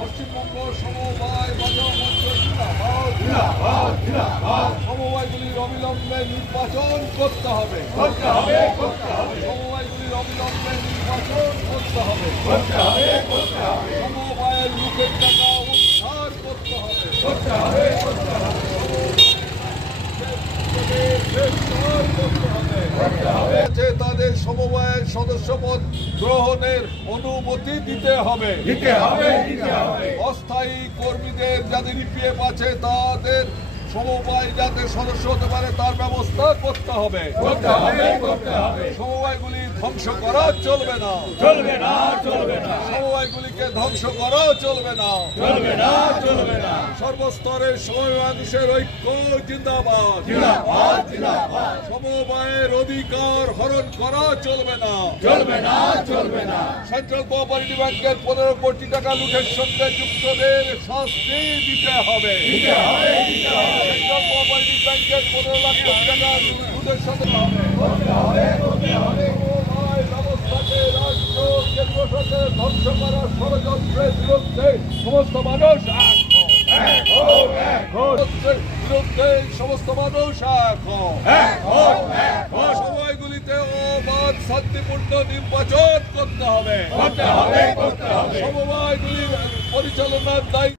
পশ্চিমবঙ্গ সমবায় বাজার মঞ্চ সমবায়গুলির অবিলম্বে নির্বাচন করতে হবে। সমবায়গুলির অবিলম্বে নির্বাচন করতে হবে। সমবায়ের লুকের টাকা উদ্ধার করতে হবে। তাদের সমবায়ের সদস্যপদ গ্রহণের অনুমতি দিতে হবে। অস্থায়ী কর্মীদের যাদের ইপিএফ আছে তাদের সমবায় যাতে সদস্য হতে পারে তার ব্যবস্থা করতে হবে। সমবায়গুলি ধ্বংস করা চলবে না। সমবায়গুলিকে ধ্বংস করা চলবে না। সর্বস্তরের সমবায় মানুষের ঐক্য জিন্দাবাদ। সমবায়ের অধিকার হরণ করা চলবে না। সেন্ট্রাল কোঅপারেটিভ ব্যাংকের 15 কোটি টাকা লুটের সঙ্গে যুক্তদের শাস্তি দিতে হবে। সেন্ট্রাল কোঅপারেটিভ ব্যাংকের 15 লাখ কোটি টাকা লুটের সাথে ব্যবস্থাকে রাষ্ট্র কেন্দ্র সরকারের ধ্বংস করার ষড়যন্ত্রের বিরুদ্ধে সমস্ত মানুষ বিরুদ্ধে সমস্ত মানুষ সময়গুলিতে অবাধ শান্তিপূর্ণ নির্বাচন করতে হবে। সমবায়গুলির পরিচালনার দায়িত্ব